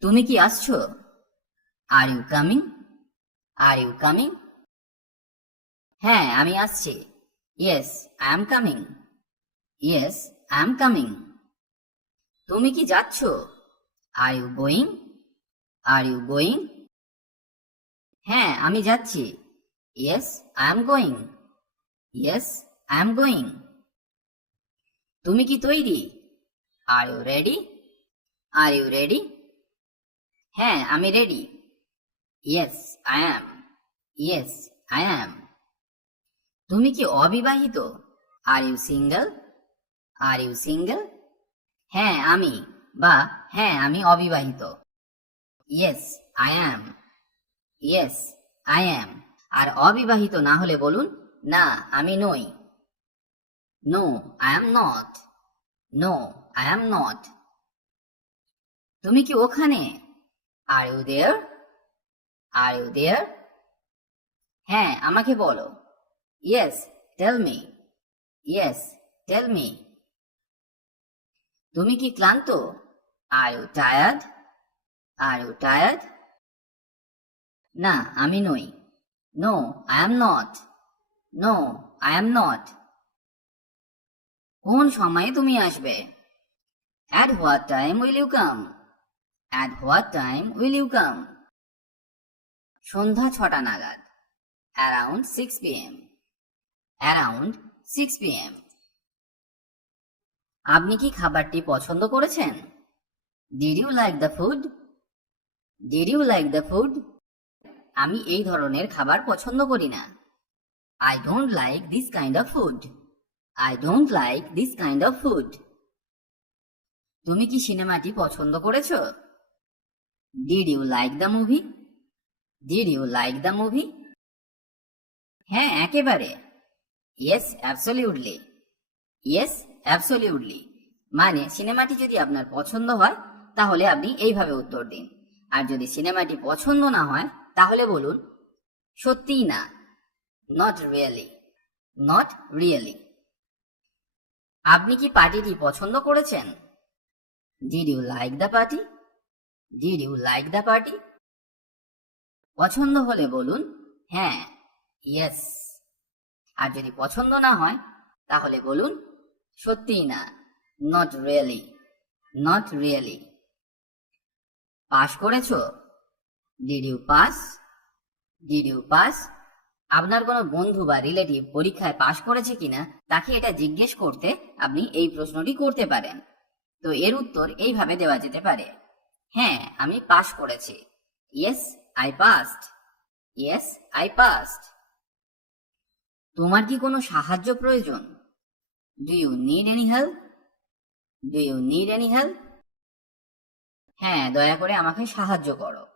তুমি কি আসছো? Are you coming? Are you coming? হ্যাঁ, আমি আসছি। Yes, I am coming. Yes, I am coming. তুমি কি যাচ্ছ? Are you going? Are you going? হ্যাঁ, আমি যাচ্ছি। Yes, I am going. Yes, I am going. তুমি কি তৈরি? Are you ready? Are you ready? হ্যাঁ, আমি রেডি। Yes, I am. Yes, I am. তুমি কি অবিবাহিত? Are you single? Are you single? হ্যাঁ, আমি বা হ্যাঁ, আমি অবিবাহিত। Yes, I am. Yes, I am. আর অবিবাহিত না হলে বলুন, না, আমি নই। No, I am not. No, I am not. তুমি কি ওখানে? Are you there? Are you there? হ্যাঁ, আমাকে বলো। Yes, tell me. Yes, tell me. তুমি কি ক্লান্ত? Are you tired? Are you tired? না, আমি নই। No, I am not. No, I am not. কোন সময়ে তুমি আসবে? At what time will you come? At what time will you come? সন্ধ্যা 6টা নাগাদ। Around 6 p.m. Around 6 p.m. আপনি কি খাবারটি পছন্দ করেছেন? Did you like the food? Did you like the food? আমি এই ধরনের খাবার পছন্দ করি না। I don't like this kind of food. I don't like this kind of food. তুমি কি সিনেমাটি পছন্দ করেছো? Did you like the movie? Did you like the movie? হ্যাঁ, একেবারে। Yes, absolutely. Yes, absolutely. মানে সিনেমাটি যদি আপনার পছন্দ হয় তাহলে আপনি এইভাবে উত্তর দিন। আর যদি সিনেমাটি পছন্দ না হয় তাহলে বলুন, সত্যিই না। Not really. Not really. আপনি কি পার্টিটি পছন্দ করেছেন? Did you like the party? Did you like the party? পছন্দ হলে বলুন, হ্যাঁ, ইয়েস। আর যদি পছন্দ না হয় তাহলে বলুন, সত্যিই না। Not really. Not really. Pass করেছো? Did you pass? Did you pass? আপনার কোনো বন্ধু বা রিলেটিভ পরীক্ষায় পাশ করেছে কিনা তাকে এটা জিজ্ঞেস করতে আপনি এই প্রশ্নটি করতে পারেন। তো এর উত্তর এইভাবে দেওয়া যেতে পারে, হ্যাঁ, আমি পাশ করেছি। Yes, I passed. Yes, I passed. তোমার কি কোনো সাহায্য প্রয়োজন? Do you need any help? Do you need any help? হ্যাঁ, দয়া করে আমাকে সাহায্য করো।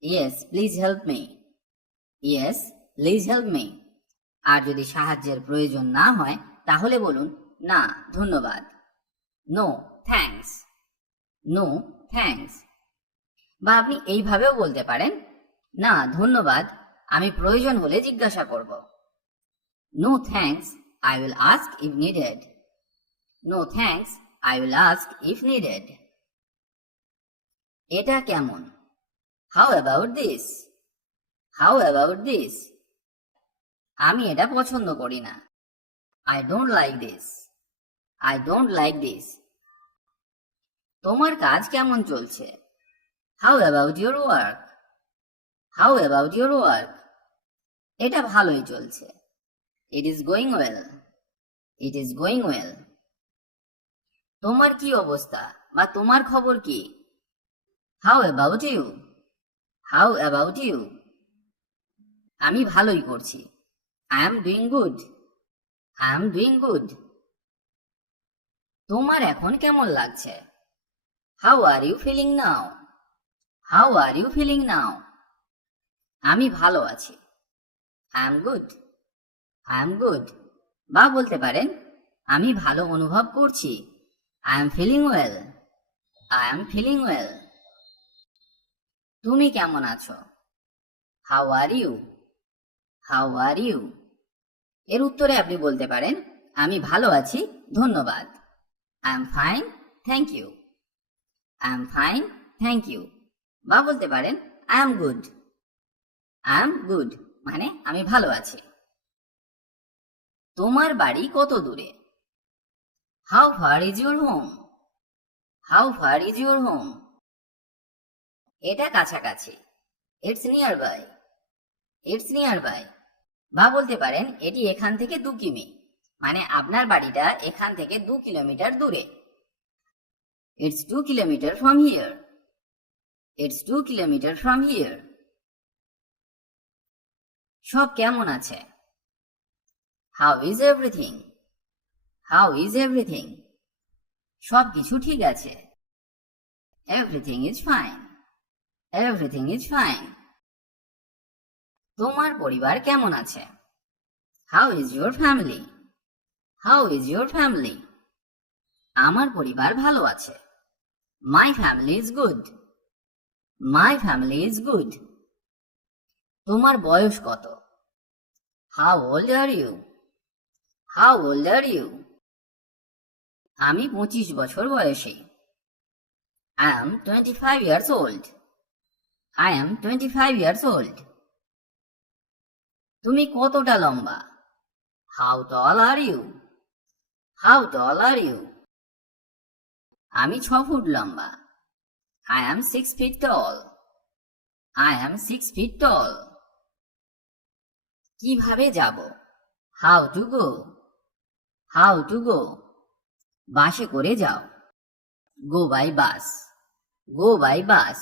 Yes, please help me. Yes, please help me. আর যদি সাহায্যের প্রয়োজন না হয় তাহলে বলুন, না, ধন্যবাদ। No, thanks. No, thanks. বা আপনি এইভাবেও বলতে পারেন, না, ধন্যবাদ, আমি প্রয়োজন হলে জিজ্ঞাসা করব। No thanks, I will ask if needed. No thanks, I will ask if needed. এটা কেমন? How about this? How about this? আমি এটা পছন্দ করি না। I don't like this. I don't like this. তোমার কাজ কেমন চলছে? How about your work? How about your work? এটা ভালোই চলছে। It is going well. It is going well. তোমার কি অবস্থা বা তোমার খবর কি? How about you? How about you? আমি ভালোই করছি। I am doing good. I am doing good. তোমার এখন কেমন লাগছে? How are you feeling now? How are you feeling now? আমি ভালো আছি। I am good. I am good. বা বলতে পারেন, আমি ভালো অনুভব করছি। I am feeling well. I am feeling well. তুমি কেমন আছো? How are you? How are you? এর উত্তরে আপনি বলতে পারেন, আমি ভালো আছি, ধন্যবাদ। I am fine, thank you. I am fine, thank you. বা বলতে পারেন I am good. I am good মানে আমি ভালো আছি। তোমার বাড়ি কত দূরে? How far is your home? How far is your home? এটা কাছাকাছি। It's nearby. It's nearby. বা বলতে পারেন এটি এখান থেকে 2 কিমি, মানে আপনার বাড়িটা এখান থেকে 2 কিলোমিটার দূরে। It's 2 kilometre from here. It's 2 kilometre from here. সব কেমন আছে? How is everything? How is everything? সব কিছু ঠিক আছে। Everything is fine. Everything is fine. তোমার পরিবার কেমন আছে? How is your family? How is your family? আমার পরিবার ভালো আছে। My family is good. My family is good. তোমার বয়স কত? How old are you? How old are you? আমি 25 বছর বয়সী। I am 25 years old. I am 25 years old. তুমি কতটা লম্বা? How tall are you? How tall are you? আমি 6 ফুট লম্বা। I am 6 feet tall. I am 6 feet tall. কিভাবে যাব? How to go? How to go? বাসে করে যাও। Go by bus. Go by bus.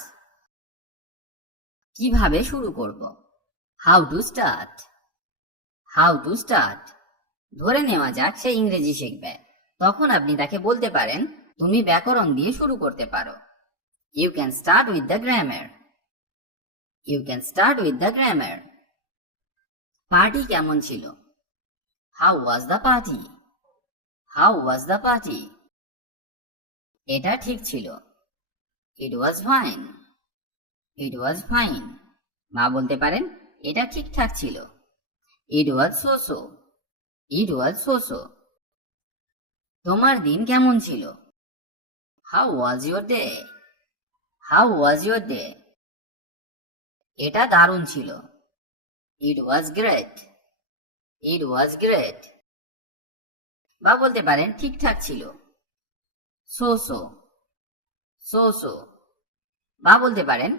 কিভাবে শুরু করব? How to start? How to start? ধরে নেওয়া যাক সে ইংরেজি শিখবে, তখন আপনি তাকে বলতে পারেন তুমি ব্যাকরণ দিয়ে শুরু করতে পারো। You can start with the grammar. You can start with the grammar. Party কেমন ছিল? How was the party? How was the party? এটা ঠিক ছিল। It was fine. It was fine. বা বলতে পারেন এটা ঠিকঠাক ছিল। It was so so. It was so so. তোমার দিন কেমন ছিল? How was your day? How was your day? এটা দারুণ ছিল। It was great. It was great. বা বলতে পারেন ঠিকঠাক ছিল। So so. So so. বা বলতে পারেন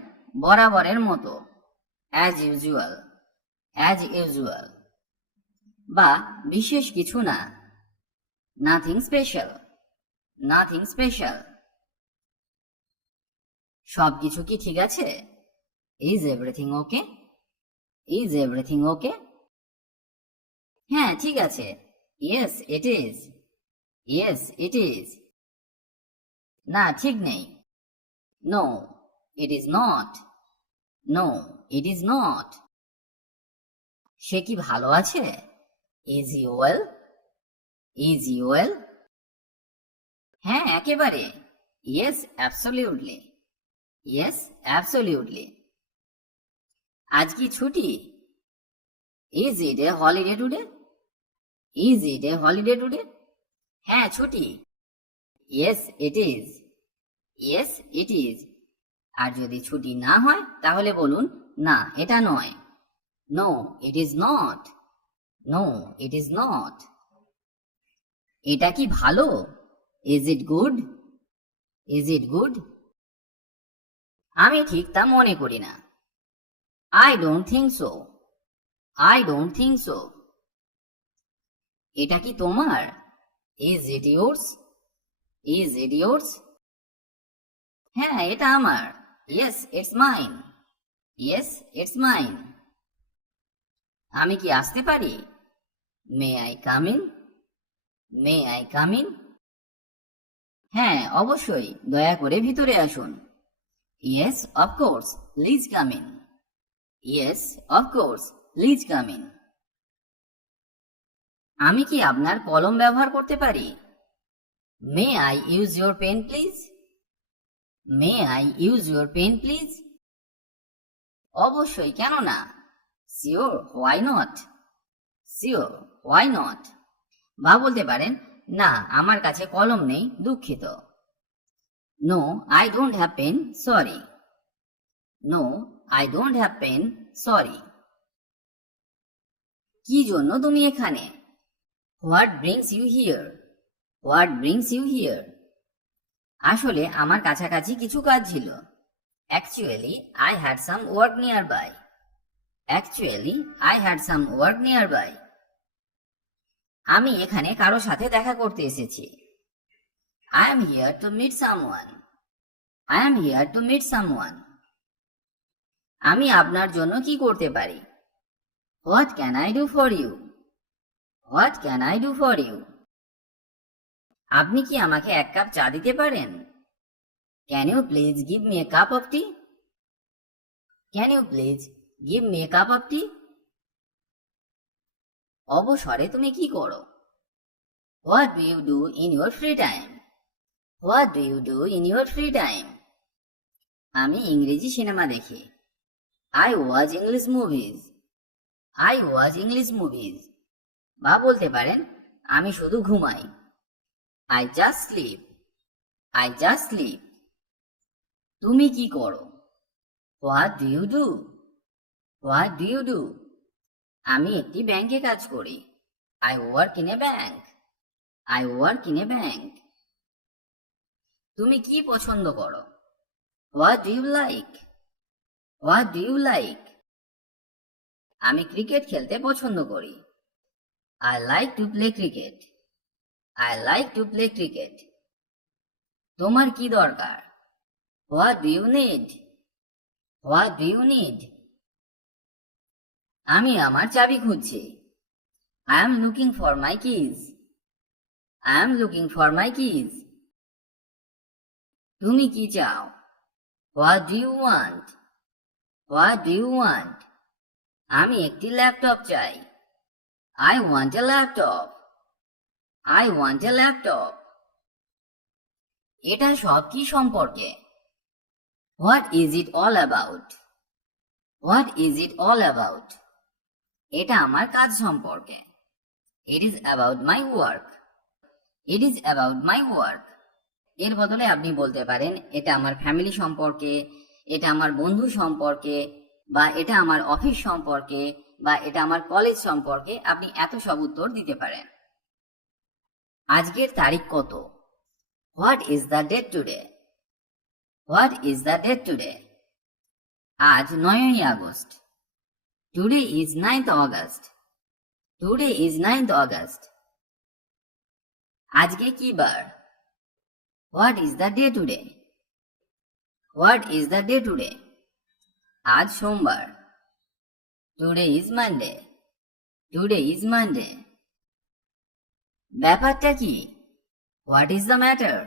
বরাবরের মতো। As usual. As usual. বা বিশেষ কিছু না। Nothing special. Nothing special. সব কিছু কি ঠিক আছে? Is everything okay? Is everything okay? হ্যাঁ ঠিক আছে। Yes it is. Yes it is. না ঠিক নেই। No it is not. No it is not. সে কি ভালো আছে? Is he well? Is he well? হ্যাঁ একেবারে। Yes absolutely. Yes absolutely. আজ কি ছুটি? Is it a holiday today? Is it a holiday today? হ্যাঁ ছুটি। Yes it is. Yes it is. আর যদি ছুটি না হয় তাহলে বলুন না এটা নয়। No it is not. No it is not. এটা কি ভালো? Is it good? Is it good? আমি ঠিক তা মনে করি না। I don't think so. I don't think so. এটা কি তোমার? Is it yours? Is it yours? হ্যাঁ এটা আমার। Yes it's mine. Yes it's mine. আমি কি আসতে পারি? May I come in? May I come in? হ্যাঁ অবশ্যই, দয়া করে ভিতরে আসুন। Yes of course please come in. Yes of course please come in. আমি কি আপনার কলম ব্যবহার করতে পারি? May I use your pen please? May I use your pen please? অবশ্যই, কেন না। Sure why not? Sure why not? বা বলতে পারেন না আমার কাছে কলম নেই, দুঃখিত। No I don't have pen, sorry. No, I don't have pen, sorry. কি জন্য তুমি এখানে? What brings you here? What brings you here? আসলে আমার কাছাকাছি কিছু কাজ ছিল। Actually I had some work nearby. Actually I had some work nearby. আমি এখানে কারো সাথে দেখা করতে এসেছি। I am here to meet someone. I am here to meet someone. আমি আপনার জন্য কি করতে পারি? What can I do for you? What can I do for you? আপনি কি আমাকে এক কাপ চা দিতে পারেন? Can you please give me a cup of tea? Can you please give me a cup of tea? অবসরে তুমি কি করো? What do you do in your free time? What do you do in your free time? আমি ইংরেজি cinema দেখি। I watch English movies. I watch English movies. বা বলতে পারেন আমি শুধু ঘুমাই। I just sleep. I just sleep. তুমি কি করো? What do you do? What do you do? আমি একটি ব্যাংকে কাজ করি। I work in a bank. I work in a bank. তুমি কি পছন্দ করো? What do you like? What do you like? আমি ক্রিকেট খেলতে পছন্দ করি। I like to play cricket. I like to play cricket. তোমার কি দরকার? What do you need? What do you need? আমি আমার চাবি খুঁজছি। I am looking for my keys. I am looking for my keys. তুমি কি চাও? What do you want? What do you want? আমি একটি ল্যাপটপ চাই। I want a laptop. I want a laptop. এটা সব কি সম্পর্কে? What is it all about? What is it all about? এটা আমার কাজ সম্পর্কে। It is about my work. It is about my work. এর বদলে আপনি বলতে পারেন এটা আমার ফ্যামিলি সম্পর্কে, এটা আমার বন্ধু সম্পর্কে, বা এটা আমার অফিস সম্পর্কে, বা এটা আমার কলেজ সম্পর্কে। আপনি এত সব উত্তর দিতে পারেন। আজকের তারিখ কত? What is the date today? What is the date today? আজ 9ই আগস্ট। Today is 9th August. Today is 9th August. আজকে কি বার? What is the day today? What is the day today? আজ সোমবার। Today is Monday. Today is Monday. ব্যাপারটা কি? What is the matter?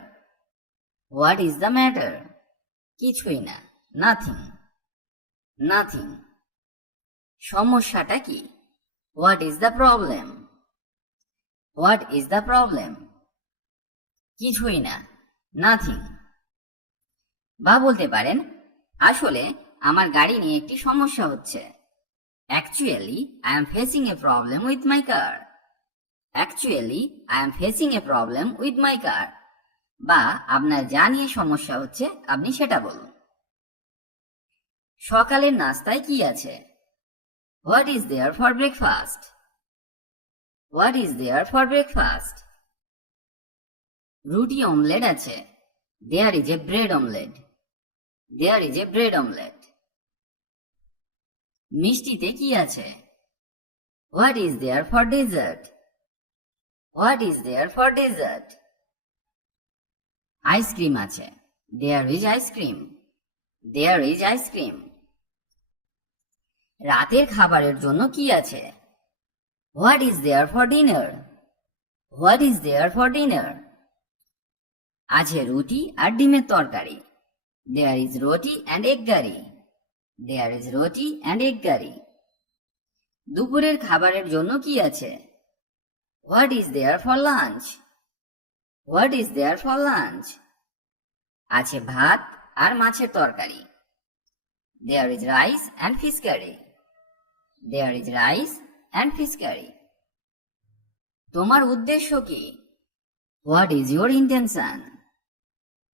What is the matter? কিছুই না, nothing. Nothing. সমস্যাটা কি? What is the problem? What is the problem? কিছুই না, নাথিং। বা বলতে পারেন আসলে আমার গাড়ি নিয়ে একটি সমস্যা হচ্ছে। Actually I am facing a problem with my car. Actually I am facing a problem with my car. বা আপনার যা নিয়ে সমস্যা হচ্ছে আপনি সেটা বলুন। সকালের নাস্তায় কি আছে? What is there for breakfast? What is there for breakfast? রুটি অমলেট আছে। There is a bread omelette. There is a bread omelette. মিষ্টিতে কি আছে? What is there for dessert? What is there for dessert? Ice cream আছে। There is ice cream. There is ice cream. রাতের খাবারের জন্য কি আছে? What is there for dinner? What is there for dinner? আছে রুটি আর ডিমের তরকারি। There is roti and egg curry. There is roti and egg curry. দুপুরের খাবারের জন্য কি আছে? What is there for lunch? What is there for lunch? আছে ভাত আর মাছের তরকারি। There is rice and fish curry. There is rice and fish curry. তোমার উদ্দেশ্য কি? What is your intention?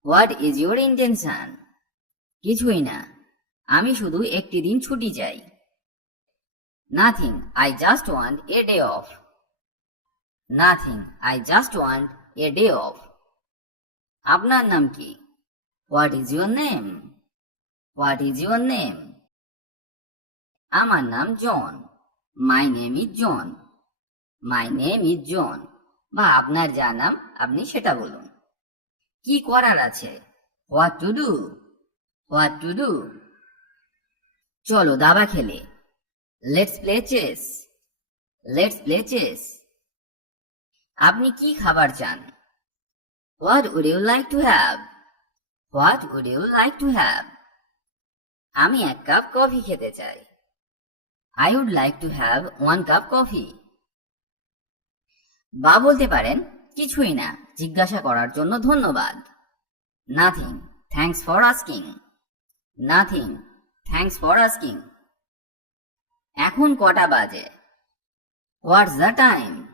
What is your intention? কিছুই না, আমি শুধু একটি দিন ছুটি চাই। Nothing, I just want a day off. Nothing, I just want a day off. আপনার নাম কি? What is your name? What is your name? আমার নাম John. My name is John. My name is John. বা আপনার যা নাম আপনি সেটা বলুন। কি করার আছে? What to do? What to do? চলো দাবা খেলে। Let's play chess. Let's play chess. আপনি কি খাবার চান? What would you like to have? What would you like to have? আমি এক কাপ কফি খেতে চাই। I would like to have one cup coffee. বা বলতে পারেন কিছুই না, জিজ্ঞাসা করার জন্য ধন্যবাদ। Nothing, thanks for asking. Nothing, thanks for asking. এখন কটা বাজে? What's the time?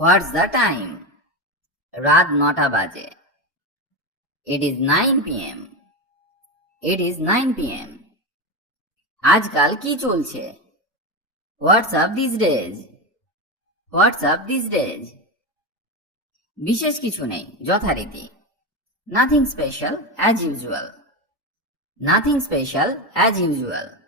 What's the time? রাত 9টা বাজে। It is 9 PM। It is 9 PM। আজকাল কি চলছে? What's up this days? What's up this days? বিশেষ কিছু নেই, যথারীতি। Nothing special as usual. Nothing special as usual.